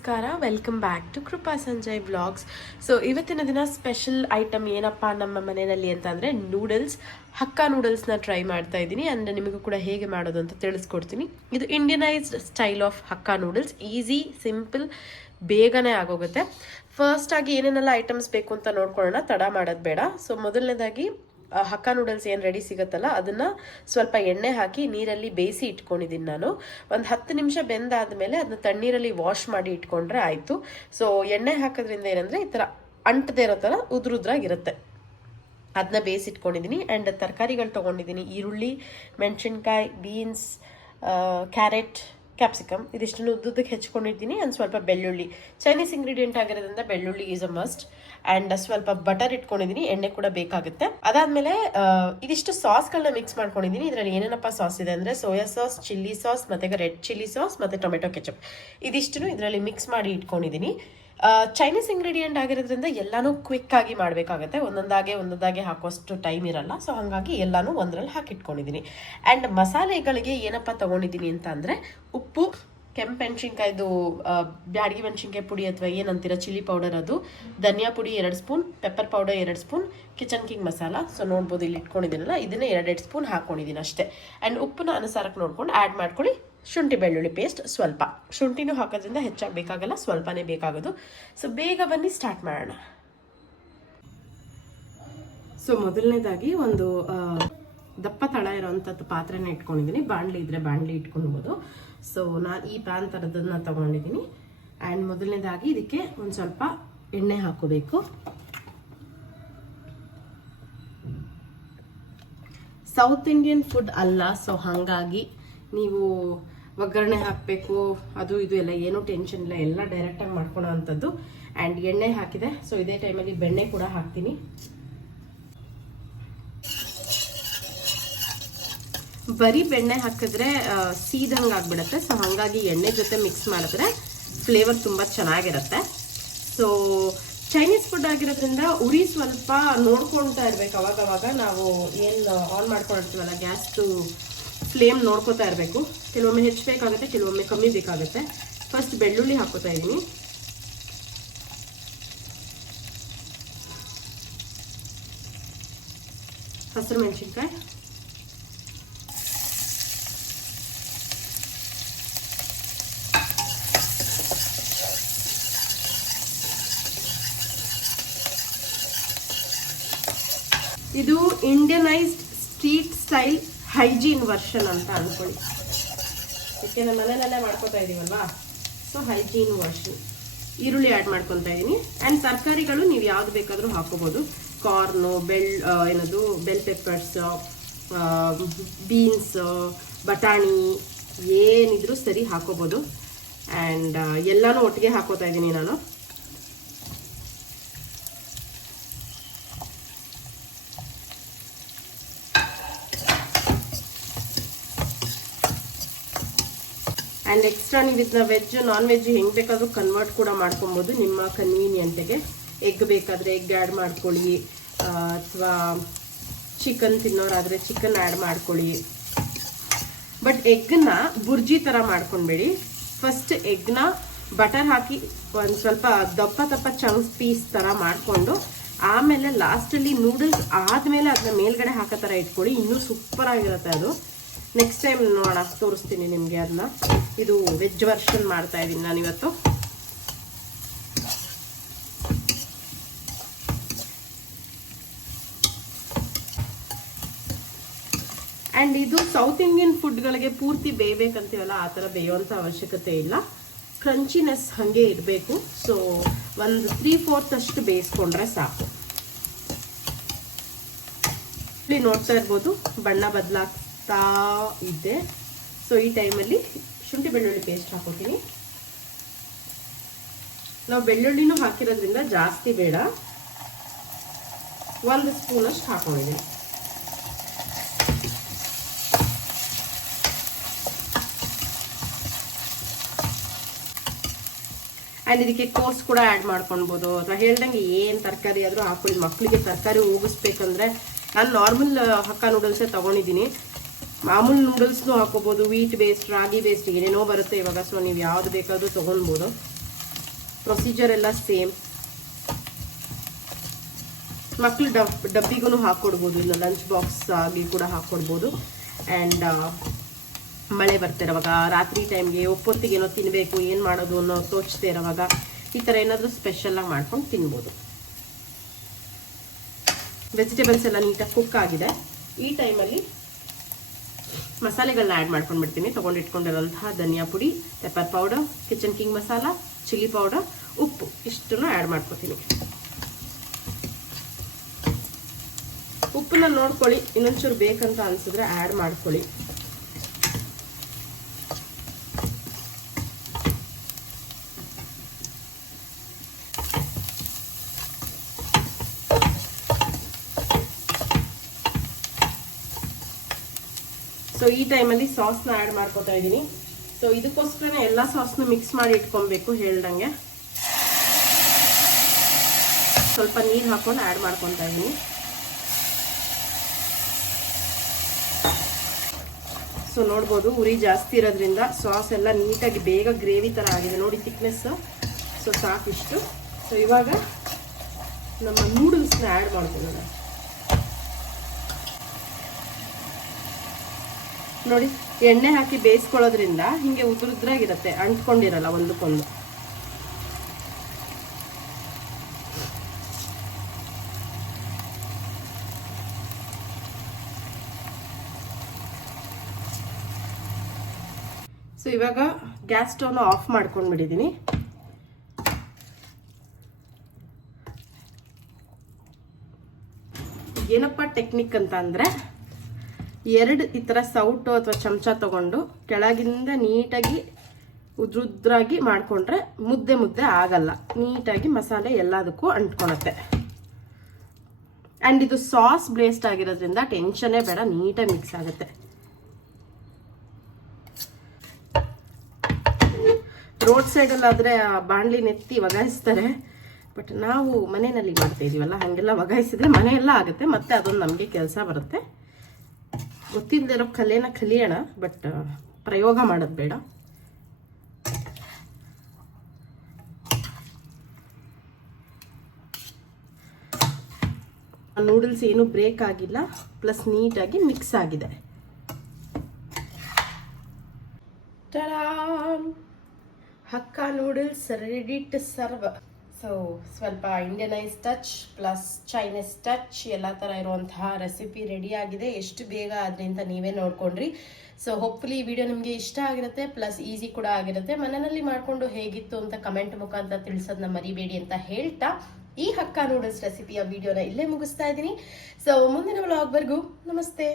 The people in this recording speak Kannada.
ನಮಸ್ಕಾರ, welcome back to Krupa Sanjay vlogs. So ಇವತ್ತಿನ ದಿನ ಸ್ಪೆಷಲ್ ಐಟಮ್ ಏನಪ್ಪ ನಮ್ಮ ಮನೆಯಲ್ಲಿ ಅಂತಂದರೆ ನೂಡಲ್ಸ್, ಹಕ್ಕಾ ನೂಡಲ್ಸ್ನ ಟ್ರೈ ಮಾಡ್ತಾ ಇದ್ದೀನಿ. ಆ್ಯಂಡ್ ನಿಮಗೂ ಕೂಡ ಹೇಗೆ ಮಾಡೋದು ಅಂತ ತಿಳಿಸ್ಕೊಡ್ತೀನಿ. ಇದು Indianised style of hakka noodles. Easy, simple, ಬೇಗನೆ ಆಗೋಗುತ್ತೆ. ಫಸ್ಟ್ ಆಗಿ ಏನೇನೆಲ್ಲ ಐಟಮ್ಸ್ ಬೇಕು ಅಂತ ನೋಡ್ಕೊಳ್ಳೋಣ, ತಡ ಮಾಡೋದು ಬೇಡ. ಸೊ ಮೊದಲನೇದಾಗಿ ಹಕ್ಕಾ ನೂಡಲ್ಸ್ ಏನು ರೆಡಿ ಸಿಗುತ್ತಲ್ಲ ಅದನ್ನು ಸ್ವಲ್ಪ ಎಣ್ಣೆ ಹಾಕಿ ನೀರಲ್ಲಿ ಬೇಯಿಸಿ ಇಟ್ಕೊಂಡಿದ್ದೀನಿ ನಾನು. ಒಂದು 10 ನಿಮಿಷ ಬೆಂದಾದಮೇಲೆ ಅದನ್ನ ತಣ್ಣೀರಲ್ಲಿ ವಾಶ್ ಮಾಡಿ ಇಟ್ಕೊಂಡ್ರೆ ಆಯಿತು. ಸೊ ಎಣ್ಣೆ ಹಾಕೋದ್ರಿಂದ ಏನಂದರೆ ಈ ಥರ ಅಂಟದೇ ಇರೋ ಥರ ಉದ್ರುದ್ರಾಗಿರುತ್ತೆ. ಅದನ್ನ ಬೇಯಿಸಿಟ್ಕೊಂಡಿದ್ದೀನಿ. ಆ್ಯಂಡ್ ತರಕಾರಿಗಳು ತೊಗೊಂಡಿದ್ದೀನಿ. ಈರುಳ್ಳಿ, ಮೆಣಸಿನ್ಕಾಯಿ, ಬೀನ್ಸ್, ಕ್ಯಾರೆಟ್, ಕ್ಯಾಪ್ಸಿಕಮ್ ಇದಿಷ್ಟನ್ನು ಉದ್ದಕ್ಕೆ ಹೆಚ್ಕೊಂಡಿದ್ದೀನಿ. ಆ್ಯಂಡ್ ಸ್ವಲ್ಪ ಬೆಳ್ಳುಳ್ಳಿ, ಚೈನೀಸ್ ಇಂಗ್ರೀಡಿಯೆಂಟ್ ಆಗಿರೋದ್ರಿಂದ ಬೆಳ್ಳುಳ್ಳಿ ಈಸ್ ಅ ಮಸ್ಟ್. ಆ್ಯಂಡ್ ಸ್ವಲ್ಪ ಬಟರ್ ಇಟ್ಕೊಂಡಿದ್ದೀನಿ, ಎಣ್ಣೆ ಕೂಡ ಬೇಕಾಗುತ್ತೆ. ಅದಾದಮೇಲೆ ಇದಿಷ್ಟು ಸಾಸ್ಗಳನ್ನ ಮಿಕ್ಸ್ ಮಾಡ್ಕೊಂಡಿದ್ದೀನಿ. ಇದರಲ್ಲಿ ಏನೇನಪ್ಪ ಸಾಸ್ ಇದೆ ಅಂದರೆ ಸೋಯಾ ಸಾಸ್, ಚಿಲ್ಲಿ ಸಾಸ್, ಮತ್ತು ರೆಡ್ ಚಿಲ್ಲಿ ಸಾಸ್ ಮತ್ತು ಟೊಮೆಟೊ ಕೆಚಪ್ ಇದಿಷ್ಟು ಇದರಲ್ಲಿ ಮಿಕ್ಸ್ ಮಾಡಿ ಇಟ್ಕೊಂಡಿದ್ದೀನಿ. ಚೈನೀಸ್ ಇಂಗ್ರೀಡಿಯೆಂಟ್ ಆಗಿರೋದ್ರಿಂದ ಎಲ್ಲನೂ ಕ್ವಿಕ್ ಆಗಿ ಮಾಡಬೇಕಾಗತ್ತೆ. ಒಂದೊಂದಾಗೆ ಹಾಕೋಷ್ಟು ಟೈಮ್ ಇರಲ್ಲ. ಸೊ ಹಾಗಾಗಿ ಎಲ್ಲನೂ ಒಂದರಲ್ಲಿ ಹಾಕಿಟ್ಕೊಂಡಿದ್ದೀನಿ. ಆ್ಯಂಡ್ ಮಸಾಲೆಗಳಿಗೆ ಏನಪ್ಪ ತೊಗೊಂಡಿದ್ದೀನಿ ಅಂತ ಅಂದರೆ ಉಪ್ಪು, ಕೆಂಪು ಮೆಣಸಿನ್ಕಾಯ್ದು ಬ್ಯಾಡಗಿ ಮೆಣಸಿನ್ಕಾಯಿ ಪುಡಿ ಅಥವಾ ಏನಂತೀರ ಚಿಲ್ಲಿ ಪೌಡರ್, ಅದು ಧನಿಯಾ ಪುಡಿ 2 spoon, pepper powder 2 spoon, kitchen king masala. So ನೋಡ್ಬೋದು ಇಲ್ಲಿ ಇಟ್ಕೊಂಡಿದ್ದೀನಲ್ಲ, ಇದನ್ನೇ 2 ಸ್ಪೂನ್ ಹಾಕ್ಕೊಂಡಿದ್ದೀನಿ ಅಷ್ಟೇ. ಆ್ಯಂಡ್ ಉಪ್ಪನ್ನ ಅನುಸಾರಕ್ಕೆ ನೋಡ್ಕೊಂಡು ಆ್ಯಡ್ ಮಾಡ್ಕೊಳ್ಳಿ. ಶುಂಠಿ ಬೆಳ್ಳುಳ್ಳಿ ಪೇಸ್ಟ್ ಸ್ವಲ್ಪ, ಶುಂಠಿನೂ ಹಾಕೋದ್ರಿಂದ ಹೆಚ್ಚಾಗಿ ಬೇಕಾಗಲ್ಲ, ಸ್ವಲ್ಪನೇ ಬೇಕಾಗೋದು. ಸೊ ಬೇಗ ಬನ್ನಿ ಸ್ಟಾರ್ಟ್ ಮಾಡೋಣ. ಸೊ ಮೊದಲನೇದಾಗಿ ಒಂದು ದಪ್ಪ ತಳ ಇರೋವಂಥದ್ದು ಪಾತ್ರೆನ ಇಟ್ಕೊಂಡಿದ್ದೀನಿ. ಬಾಣಲಿ ಇದ್ರೆ ಬಾಣಲಿ ಇಟ್ಕೊಳ್ಬೋದು. ಸೊ ನಾನು ಈ ಪ್ಯಾನ್ ಥರದನ್ನ ತಗೊಂಡಿದ್ದೀನಿ. ಆ್ಯಂಡ್ ಮೊದಲನೇದಾಗಿ ಇದಕ್ಕೆ ಒಂದು ಸ್ವಲ್ಪ ಎಣ್ಣೆ ಹಾಕೋಬೇಕು. ಸೌತ್ ಇಂಡಿಯನ್ ಫುಡ್ ಅಲ್ಲ, ಸೊ ಹಾಗಾಗಿ ನೀವು ಒಗ್ಗರಣೆ ಹಾಕಬೇಕು ಅದು ಇದು ಎಲ್ಲ ಏನೂ ಟೆನ್ಷನ್ ಇಲ್ಲ, ಎಲ್ಲ ಡೈರೆಕ್ಟಾಗಿ ಮಾಡ್ಕೊಳೋ ಅಂಥದ್ದು. ಆ್ಯಂಡ್ ಎಣ್ಣೆ ಹಾಕಿದೆ. ಸೊ ಇದೇ ಟೈಮಲ್ಲಿ ಬೆಣ್ಣೆ ಕೂಡ ಹಾಕ್ತೀನಿ. ಬರೀ ಬೆಣ್ಣೆ ಹಾಕಿದ್ರೆ ಸೀದಂಗೆ ಆಗಿಬಿಡುತ್ತೆ. ಸೊ ಹಾಗಾಗಿ ಎಣ್ಣೆ ಜೊತೆ ಮಿಕ್ಸ್ ಮಾಡಿದ್ರೆ ಫ್ಲೇವರ್ ತುಂಬ ಚೆನ್ನಾಗಿರುತ್ತೆ. ಸೊ ಚೈನೀಸ್ ಫುಡ್ ಆಗಿರೋದ್ರಿಂದ ಉರಿ ಸ್ವಲ್ಪ ನೋಡ್ಕೊಳ್ತಾ ಇರ್ಬೇಕು. ಅವಾಗವಾಗ ನಾವು ಏನು ಆನ್ ಮಾಡ್ಕೊಂಡಿರ್ತೀವಲ್ಲ ಗ್ಯಾಸ್ದು ಫ್ಲೇಮ್ ನೋಡ್ಕೋತಾ ಇರಬೇಕು. ಕೆಲವೊಮ್ಮೆ ಹೆಚ್ಚಬೇಕಾಗುತ್ತೆ, ಕೆಲವೊಮ್ಮೆ ಕಮ್ಮಿ ಬೇಕಾಗುತ್ತೆ. ಫಸ್ಟ್ ಬೆಳ್ಳುಳ್ಳಿ ಹಾಕೋತಾ ಇದ್ದೀನಿ. ಹಸಿರು ಮೆಣಸಿನ್ಕಾಯಿ, ಇದು ಇಂಡಿಯನೈಸ್ಡ್ ಸ್ಟ್ರೀಟ್ ಸ್ಟೈಲ್ ಹೈಜೀನ್ ವರ್ಷನ್ ಅಂತ ಅಂದ್ಕೊಳ್ಳಿ. ಯಾಕೆ ನಮ್ಮ ಮನೆಯಲ್ಲೇ ಮಾಡ್ಕೊತಾ ಇದೀವಲ್ವಾ, ಸೊ ಹೈಜೀನ್ ವರ್ಷನ್. ಈರುಳ್ಳಿ ಆ್ಯಡ್ ಮಾಡ್ಕೊತಾ ಇದ್ದೀನಿ. ಆ್ಯಂಡ್ ತರಕಾರಿಗಳು ನೀವು ಯಾವ್ದು ಬೇಕಾದರೂ ಹಾಕೋಬೋದು. ಕಾರ್ನು, ಬೆಲ್ ಪೆಪ್ಪರ್ಸ್, ಬೀನ್ಸ್, ಬಟಾಣಿ ಏನಿದ್ರು ಸರಿ ಹಾಕೋಬೋದು. ಆ್ಯಂಡ್ ಎಲ್ಲನೂ ಒಟ್ಟಿಗೆ ಹಾಕೋತಾ ಇದ್ದೀನಿ ನಾನು. ಆ್ಯಂಡ್ ಎಕ್ಸ್ಟ್ರಾ ನೀವು ಇದನ್ನ ವೆಜ್, ನಾನ್ ವೆಜ್ ಹೆಂಗೆ ಬೇಕಾದರೂ ಕನ್ವರ್ಟ್ ಕೂಡ ಮಾಡ್ಕೊಬೋದು ನಿಮ್ಮ ಕನ್ವೀನಿಯಂಟಿಗೆ. ಎಗ್ ಬೇಕಾದರೆ ಎಗ್ ಆ್ಯಡ್ ಮಾಡ್ಕೊಳ್ಳಿ, ಅಥವಾ ಚಿಕನ್ ತಿನ್ನೋರಾದರೆ ಚಿಕನ್ ಆ್ಯಡ್ ಮಾಡ್ಕೊಳ್ಳಿ. ಬಟ್ ಎಗ್ನ ಬುರ್ಜಿ ಥರ ಮಾಡ್ಕೊಳ್ಬೇಡಿ. ಫಸ್ಟ್ ಎಗ್ನ ಬಟರ್ ಹಾಕಿ ಒಂದು ಸ್ವಲ್ಪ ದಪ್ಪ ಚಂಕ್ಸ್ ಪೀಸ್ ಥರ ಮಾಡಿಕೊಂಡು ಆಮೇಲೆ ಲಾಸ್ಟಲ್ಲಿ ನೂಡಲ್ಸ್ ಆದಮೇಲೆ ಅದನ್ನ ಮೇಲ್ಗಡೆ ಹಾಕೋ ಥರ ಇಟ್ಕೊಳ್ಳಿ. ಇನ್ನೂ ಸೂಪರ್ ಆಗಿರುತ್ತೆ ಅದು. ನೆಕ್ಸ್ಟ್ ಟೈಮ್ ನೋಡೋಣ, ತೋರಿಸ್ತೀನಿ ನಿಮಗೆ ಅದನ್ನ. ಇದು ವೆಜ್ ವರ್ಷನ್ ಮಾಡ್ತಾ ಇದ್ದೀನಿ ನಾನು ಇವತ್ತು. ಆ್ಯಂಡ್ ಇದು ಸೌತ್ ಇಂಡಿಯನ್ ಫುಡ್ಗಳಿಗೆ ಪೂರ್ತಿ ಬೇಯಬೇಕಂತೀವಲ್ಲ, ಆ ಥರ ಬೇಯುವಂಥ ಅವಶ್ಯಕತೆ ಇಲ್ಲ. ಕ್ರಂಚಿನೆಸ್ ಹಾಗೆ ಇರಬೇಕು. ಸೊ ಒಂದು 3/4 ಅಷ್ಟು ಬೇಯಿಸ್ಕೊಂಡ್ರೆ ಸಾಕು. ಇಲ್ಲಿ ನೋಡ್ತಾ ಇರ್ಬೋದು ಬಣ್ಣ ಬದಲಾಗ್ತಾ ಇದೆ. ಸೊ ಈ ಟೈಮಲ್ಲಿ ಶುಂಠಿ ಬೆಳ್ಳುಳ್ಳಿ ಪೇಸ್ಟ್ ಹಾಕೋತೀನಿ. ನಾವು ಬೆಳ್ಳುಳ್ಳಿನೂ ಹಾಕಿರೋದ್ರಿಂದ ಜಾಸ್ತಿ ಬೇಡ, 1 ಸ್ಪೂನಷ್ಟು ಹಾಕೊಂಡಿದ್ದೀನಿ. ಆ್ಯಂಡ್ ಇದಕ್ಕೆ ಕೋಸ್ ಕೂಡ ಆ್ಯಡ್ ಮಾಡ್ಕೊಳ್ಬೋದು, ಅಥವಾ ಹೇಳ್ದಂಗೆ ಏನು ತರಕಾರಿ ಆದರೂ ಹಾಕೊಳ್ಳಿ. ಮಕ್ಕಳಿಗೆ ತರಕಾರಿ ಹೋಗಿಸ್ಬೇಕಂದ್ರೆ ನಾನು ನಾರ್ಮಲ್ ಹಕ್ಕಾ ನೂಡಲ್ಸೇ ತೊಗೊಂಡಿದ್ದೀನಿ. ಮಾಮೂಲಿ ನೂಡಲ್ಸ್ನೂ ಹಾಕೋಬೋದು, ವೀಟ್ ಬೇಸ್ಡ್, ರಾಗಿ ಬೇಸ್ಡ್ ಏನೇನೋ ಬರುತ್ತೆ ಇವಾಗ. ಸೊ ನೀವು ಯಾವ್ದು ಬೇಕಾದರೂ ತೊಗೊಳ್ಬೋದು. ಪ್ರೊಸೀಜರ್ ಎಲ್ಲ ಸೇಮ್. ಮಕ್ಕಳು ಡಬ್ಬಿಗೂ ಹಾಕ್ಕೊಡ್ಬೋದು, ಇಲ್ಲ ಲಂಚ್ ಬಾಕ್ಸ್ ಆಗಿ ಕೂಡ ಹಾಕ್ಕೊಡ್ಬೋದು. ಆ್ಯಂಡ್ ಮಳೆ ಬರ್ತಿರೋವಾಗ, ರಾತ್ರಿ ಟೈಮ್ಗೆ ಒಪ್ಪೊತ್ತಿಗೆ ಏನೋ ತಿನ್ನಬೇಕು, ಏನು ಮಾಡೋದು ಅನ್ನೋ ತೋಚ್ತಾ ಇರೋವಾಗ ಈ ಥರ ಏನಾದರೂ ಸ್ಪೆಷಲಾಗಿ ಮಾಡ್ಕೊಂಡು ತಿನ್ಬೋದು. ವೆಜಿಟೇಬಲ್ಸ್ ಎಲ್ಲ ನೀಟಾಗಿ ಕುಕ್ ಆಗಿದೆ. ಈ ಟೈಮಲ್ಲಿ ಮಸಾಲೆಗಳನ್ನ ಆ್ಯಡ್ ಮಾಡ್ಕೊಂಡ್ಬಿಡ್ತೀನಿ. ತೊಗೊಂಡಿಟ್ಕೊಂಡಿರೋಂತಹ ಧನಿಯಾ ಪುಡಿ, pepper powder, kitchen king masala, chilli powder, ಉಪ್ಪು ಇಷ್ಟನ್ನು ಆ್ಯಡ್ ಮಾಡ್ಕೊತೀನಿ. ಉಪ್ಪನ್ನ ನೋಡ್ಕೊಳ್ಳಿ, ಇನ್ನೊಂಚೂರು ಬೇಕಂತ ಅನ್ಸಿದ್ರೆ ಆ್ಯಡ್ ಮಾಡ್ಕೊಳ್ಳಿ. ಸೊ ಈ ಟೈಮಲ್ಲಿ ಸಾಸ್ನ ಆ್ಯಡ್ ಮಾಡ್ಕೊತಾ ಇದ್ದೀನಿ. ಸೊ ಇದಕ್ಕೋಸ್ಕರನೇ ಎಲ್ಲ ಸಾಸ್ನ ಮಿಕ್ಸ್ ಮಾಡಿ ಇಟ್ಕೊಬೇಕು ಹೇಳ್ದಂಗೆ. ಸ್ವಲ್ಪ ನೀರು ಹಾಕೊಂಡು ಆ್ಯಡ್ ಮಾಡ್ಕೊತಾ ಇದ್ದೀನಿ. ಸೊ ನೋಡ್ಬೋದು, ಉರಿ ಜಾಸ್ತಿ ಇರೋದ್ರಿಂದ ಸಾಸ್ ಎಲ್ಲ ನೀಟಾಗಿ ಬೇಗ ಗ್ರೇವಿ ಥರ ಆಗಿದೆ ನೋಡಿ, ಥಿಕ್ನೆಸ್. ಸೊ ಸಾಕಿಷ್ಟು. ಸೊ ಇವಾಗ ನಮ್ಮ ನೂಡಲ್ಸ್ನ ಆ್ಯಡ್ ಮಾಡ್ತೀನಿ ನಾನು. ನೋಡಿ, ಎಣ್ಣೆ ಹಾಕಿ ಬೇಯಿಸ್ಕೊಳ್ಳೋದ್ರಿಂದ ಹಿಂಗೆ ಉದುರುದ್ರಾಗಿರುತ್ತೆ, ಅಂಟ್ಕೊಂಡಿರಲ್ಲ ಒಂದಕ್ಕೊಂದು. ಸೊ ಇವಾಗ ಗ್ಯಾಸ್ ಸ್ಟವ್ನ ಆಫ್ ಮಾಡ್ಕೊಂಡ್ಬಿಟ್ಟಿದ್ದೀನಿ. ಏನಪ್ಪ ಟೆಕ್ನಿಕ್ ಅಂತ ಅಂದರೆ, ಎರಡು ಈ ಥರ ಸೌಟು ಅಥವಾ ಚಮಚ ತಗೊಂಡು ಕೆಳಗಿಂದ ನೀಟಾಗಿ ಉದ್ರಾಗಿ ಮಾಡಿಕೊಂಡ್ರೆ ಮುದ್ದೆ ಮುದ್ದೆ ಆಗಲ್ಲ, ನೀಟಾಗಿ ಮಸಾಲೆ ಎಲ್ಲದಕ್ಕೂ ಅಂಟ್ಕೊಳತ್ತೆ. ಆ್ಯಂಡ್ ಇದು ಸಾಸ್ ಬ್ಲೇಸ್ಡ್ ಆಗಿರೋದ್ರಿಂದ ಟೆನ್ಷನ್ನೇ ಬೇಡ, ನೀಟಾಗಿ ಮಿಕ್ಸ್ ಆಗುತ್ತೆ. ರೋಡ್ ಸೈಡಲ್ಲಾದರೆ ಬಾಣಲಿ ನೆತ್ತಿ ಒಗಾಯಿಸ್ತಾರೆ, ಬಟ್ ನಾವು ಮನೆಯಲ್ಲಿ ಮಾಡ್ತಾ ಇದೀವಲ್ಲ, ಹಾಗೆಲ್ಲ ಒಗಾಯಿಸಿದ್ರೆ ಮನೆಯೆಲ್ಲ ಆಗುತ್ತೆ, ಮತ್ತೆ ಅದೊಂದು ನಮಗೆ ಕೆಲಸ ಬರುತ್ತೆ. ಗೊತ್ತಿಲ್ಲದಿರೋ ಕಲೆನ ಕಲಿಯೋಣ, ಬಟ್ ಪ್ರಯೋಗ ಮಾಡೋದು ಬೇಡ. ನೂಡಲ್ಸ್ ಏನು ಬ್ರೇಕ್ ಆಗಿಲ್ಲ, ಪ್ಲಸ್ ನೀಟಾಗಿ ಮಿಕ್ಸ್ ಆಗಿದೆ. Hakka noodles ready to serve. So ಸ್ವಲ್ಪ Indianise touch plus Chinese touch ಎಲ್ಲ ಥರ ಇರುವಂತಹ ರೆಸಿಪಿ ರೆಡಿ ಆಗಿದೆ. ಎಷ್ಟು ಬೇಗ ಅದರಿಂದ ನೀವೇ ನೋಡ್ಕೊಂಡ್ರಿ. ಸೊ ಹೋಪ್ಫುಲಿ ಈ ವಿಡಿಯೋ ನಿಮಗೆ ಇಷ್ಟ ಆಗಿರುತ್ತೆ, ಪ್ಲಸ್ ಈಸಿ ಕೂಡ ಆಗಿರುತ್ತೆ. ಮನೆಯಲ್ಲಿ ಮಾಡಿಕೊಂಡು ಹೇಗಿತ್ತು ಅಂತ ಕಮೆಂಟ್ ಮುಖಾಂತರ ತಿಳಿಸೋದನ್ನ ಮರಿಬೇಡಿ ಅಂತ ಹೇಳ್ತಾ ಈ ಹಕ್ಕಾ ನೂಡಲ್ಸ್ ರೆಸಿಪಿಯ ವಿಡಿಯೋನ ಇಲ್ಲೇ ಮುಗಿಸ್ತಾ ಇದ್ದೀನಿ. ಸೊ ಮುಂದಿನ ವ್ಲಾಗ್ವರೆಗೂ ನಮಸ್ತೆ.